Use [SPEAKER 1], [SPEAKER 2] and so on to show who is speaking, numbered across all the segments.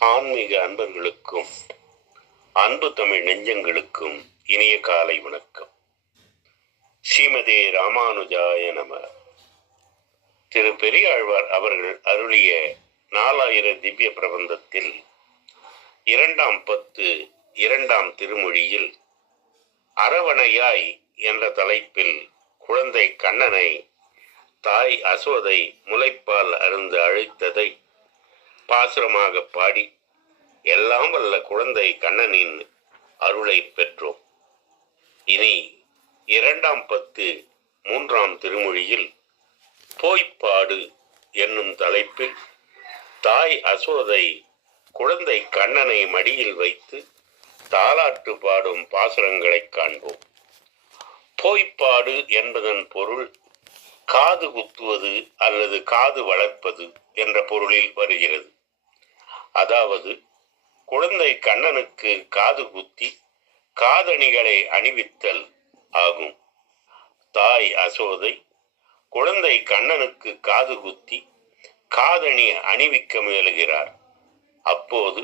[SPEAKER 1] ஆன்மீக அன்பர்களுக்கும் அன்பு தமிழ் நெஞ்சங்களுக்கும் இனிய காலை வணக்கம். ஸ்ரீமதே ராமானுஜாய நம. திரு பெரியாழ்வார் அவர்கள் அருளிய நாலாயிர திவ்ய பிரபந்தத்தில் இரண்டாம் பத்து இரண்டாம் திருமொழியில் அரவணையாய் என்ற தலைப்பில் குழந்தை கண்ணனை தாய் அசோதை முளைப்பால் அருந்து அழைத்ததை பாசுரமாக பாடி எல்லாம் வல்ல குழந்தை கண்ணனின் அருளை பெற்றோம். இனி இரண்டாம் பத்து மூன்றாம் திருமொழியில் போய்ப்பாடு என்னும் தலைப்பில் தாய் அசோதை குழந்தை கண்ணனை மடியில் வைத்து தாலாட்டு பாடும் பாசுரங்களைக் காண்போம். போய்ப்பாடு என்பதன் பொருள் காது குத்துவது அல்லது காது வளர்ப்பது என்ற பொருளில் வருகிறது. அதாவது குழந்தை கண்ணனுக்கு காது குத்தி காதணிகளை அணிவித்தல் ஆகும். தாய் அசோதை குழந்தை கண்ணனுக்கு காது குத்தி காதணி அணிவிக்க முயலுகிறார். அப்போது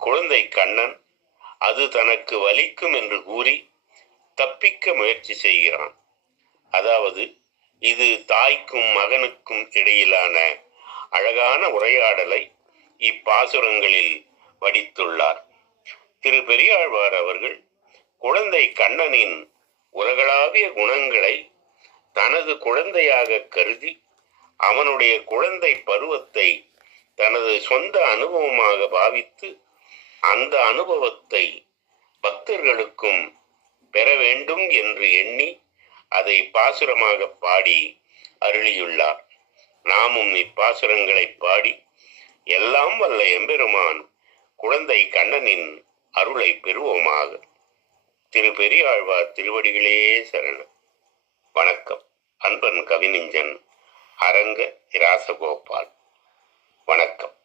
[SPEAKER 1] குழந்தை கண்ணன் அது தனக்கு வலிக்கும் என்று கூறி தப்பிக்க முயற்சி செய்கிறான். அதாவது இது தாய்க்கும் மகனுக்கும் இடையிலான அழகான உரையாடலை இப்பாசுரங்களில் வடித்துள்ளார். திரு பெரியாழ்வார் அவர்கள் குழந்தை கண்ணனின் உலகளாவிய குணங்களை தனது குழந்தையாக கருதி அவனுடைய குழந்தை பருவத்தை தனது சொந்த அனுபவமாக பாவித்து அந்த அனுபவத்தை பக்தர்களுக்கும் பெற வேண்டும் என்று எண்ணி அதை பாசுரமாக பாடி அருளியுள்ளார். நாமும் இப்பாசுரங்களை பாடி எல்லாம் வல்ல எம்பெருமான் குழந்தை கண்ணனின் அருளை பெறுவோமாக. திரு பெரியாழ்வார் திருவடிகளே சரணம். வணக்கம். அன்பன் கவிநெஞ்சன் அரங்க இராசகோபால். வணக்கம்.